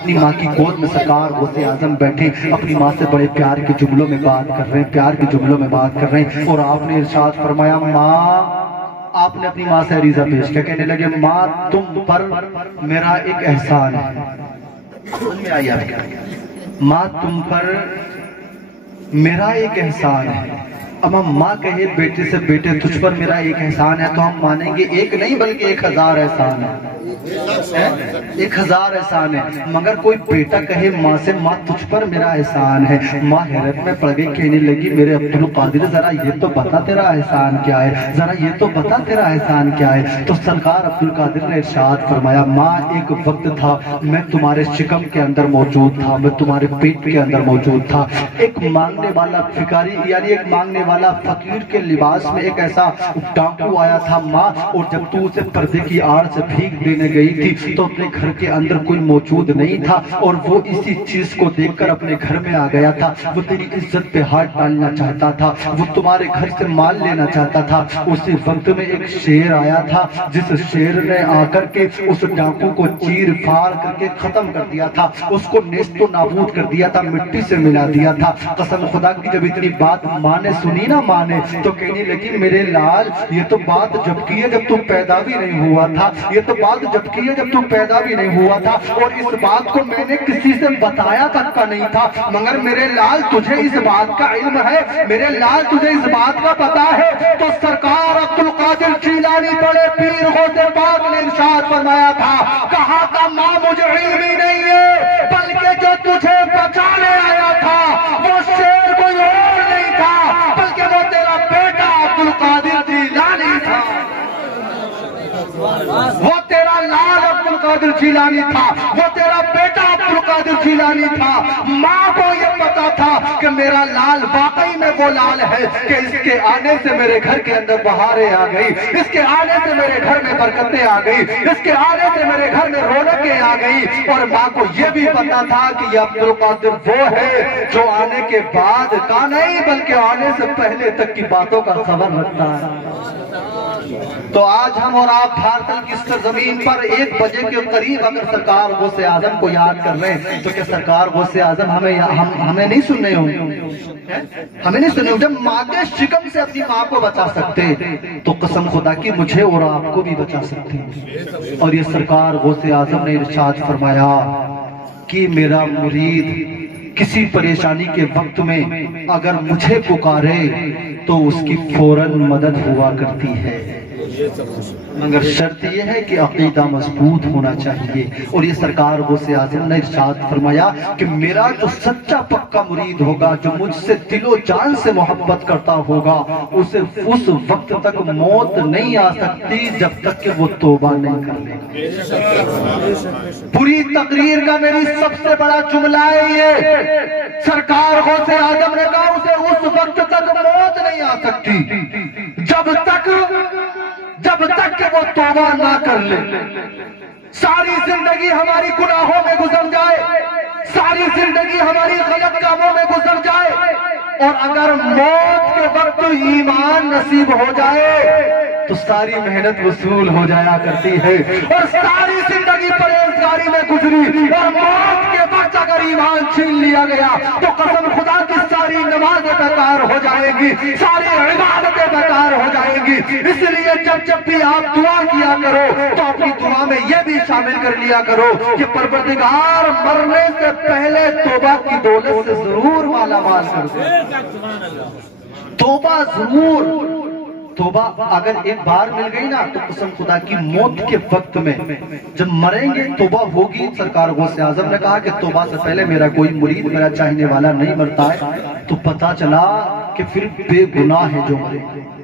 اپنی ماں کی گود میں سرکار غوث اعظم بیٹھے اپنی ماں سے بڑے پیار کے جملوں میں بات کر رہے ہیں، پیار کے جملوں میں بات کر رہے ہیں، اور آپ نے ارشاد فرمایا ماں، آپ نے اپنی ماں سے عریضہ پیش کیا، کہنے لگے ماں تم پر میرا ایک احسان ہے۔ سمجھ میں آئی آپ کیا؟ ماں تم پر میرا ایک احسان ہے۔ اب ہم ماں کہے بیٹے سے بیٹے تجھ پر میرا ایک احسان ہے تو ہم مانیں گے ایک نہیں بلکہ 1000 احسان ہے، 1000 احسان ہے۔ مگر کوئی بیٹا کہے ماں سے ماں تجھ پر میرا احسان ہے، ماں حیرت میں پڑ گئی، کہنے لگی میرے عبدالقادر ذرا یہ تو بتا تیرا احسان کیا ہے، ذرا یہ تو بتا تیرا احسان کیا ہے۔ تو سرکار عبدالقادر نے ارشاد فرمایا ماں ایک وقت تھا میں تمہارے شکم کے اندر موجود تھا، میں تمہارے پیٹ کے اندر موجود تھا، ایک مانگنے والا بھکاری یعنی ایک مانگنے والا فقیر کے لباس میں ایک ایسا ڈاکو آیا تھا ماں، اور جب تو اسے پردے کی آڑ سے بھیک دینے گئی تھی تو اپنے گھر کے اندر کوئی موجود نہیں تھا، اور وہ اسی چیز کو دیکھ کر اپنے گھر میں آ گیا تھا، وہ تیری عزت پہ ہاتھ ڈالنا چاہتا تھا، وہ تمہارے گھر سے مال لینا چاہتا تھا۔ اسی وقت میں ایک شیر آیا تھا جس شیر نے آ کر کے اس ڈاکو کو چیر پھاڑ کر کے ختم کر دیا تھا، اس کو نیست و نابود کر دیا تھا، مٹی سے ملا دیا تھا۔ قسم خدا کی جب اتنی بات ماں نے سنی نا، ماں نے تو کہنے لگی میرے لال یہ تو بات جب کی ہے جب تو پیدا بھی نہیں ہوا تھا، یہ تو بات جب کی ہے جب تو پیدا بھی نہیں ہوا تھا، اور اس بات کو میں نے کسی سے بتایا تک کا نہیں تھا، مگر میرے لال تجھے اس بات کا علم ہے، میرے لال تجھے اس بات کا پتا ہے۔ تو سرکار عبدالقادر جیلانی بڑے پیر غوث پاک نے ارشاد فرمایا تھا، کہا تھا ماں مجھے علم ہی نہیں ہے، بلکہ جو تجھے بچانے آیا تھا وہ شیر کوئی اور نہیں تھا بلکہ وہ تیرا بیٹا عبدالقادر جیلانی تھا، وہ تیرا لال عبدالقادر جیلانی تھا، وہ تیرا بیٹا عبدالقادر جیلانی تھا۔ ماں کو یہ پتا تھا کہ میرا لال واقعی میں وہ لال ہے کہ اس کے آنے سے میرے گھر کے اندر بہاریں آ گئی، اس کے آنے سے میرے گھر میں برکتیں آ گئی، اس کے آنے سے میرے گھر میں رونقیں آ گئی، اور ماں کو یہ بھی پتا تھا کہ یہ عبدالقادر وہ ہے جو آنے کے بعد کا نہیں بلکہ آنے سے پہلے تک کی باتوں کا خبر رکھتا ہے۔ تو آج ہم اور آپ بھارت کی سرزمین پر 1 بجے کے قریب اگر سرکار غوث اعظم کو یاد کر رہے ہیں تو کیا سرکار غوث اعظم ہمیں نہیں سن رہے ہوں گے؟ ہمیں نہیں سن رہے ہوں؟ جب ماں کے شکم سے اپنی ماں کو بچا سکتے تو قسم خدا کی مجھے اور آپ کو بھی بچا سکتے ہیں۔ اور یہ سرکار غوث اعظم نے ارشاد فرمایا کہ میرا مرید کسی پریشانی کے وقت میں اگر مجھے پکارے تو اس کی فوراً مدد ہوا کرتی ہے، مگر شرط یہ ہے کہ عقیدہ مضبوط ہونا چاہیے۔ اور یہ سرکار غوث اعظم نے ارشاد فرمایا کہ میرا جو سچا پکا مرید ہوگا، جو مجھ سے دل و جان سے محبت کرتا ہوگا، اسے اس وقت تک موت نہیں آ سکتی جب تک کہ وہ توبہ نہیں کر لے گا۔ پوری تقریر کا میری سب سے بڑا جملہ ہے یہ، سرکار غوث اعظم نے کہا اسے اس وقت تک موت نہیں آ سکتی جب تک کہ وہ توبہ نہ کر لے۔ ساری زندگی ہماری گناہوں میں گزر جائے، ساری زندگی ہماری غلط کاموں میں گزر جائے، اور اگر موت کے وقت ایمان نصیب ہو جائے تو ساری محنت وصول ہو جایا کرتی ہے، اور ساری زندگی پرہیزگاری میں گزری اور موت کے وقت اگر ایمان چھین لیا گیا تو قسم خدا کی ساری نمازیں بیکار ہو جائیں گی، ساری عبادتیں بیکار ہو جائیں گی۔ اس لیے جب بھی آپ دعا کیا کرو تو اپنی دعا میں یہ بھی شامل کر لیا کرو کہ پروردگار مرنے سے پہلے توبہ کی دولت سے ضرور مالا مال کر دے۔ توبہ ضرور، توبہ اگر ایک بار مل گئی نا تو قسم خدا کی موت کے وقت میں جب مریں گے توبہ ہوگی۔ سرکار غوث اعظم نے کہا کہ توبہ سے پہلے میرا کوئی مرید میرا چاہنے والا نہیں مرتا ہے، تو پتا چلا کہ پھر بے گناہ ہے جو مرے۔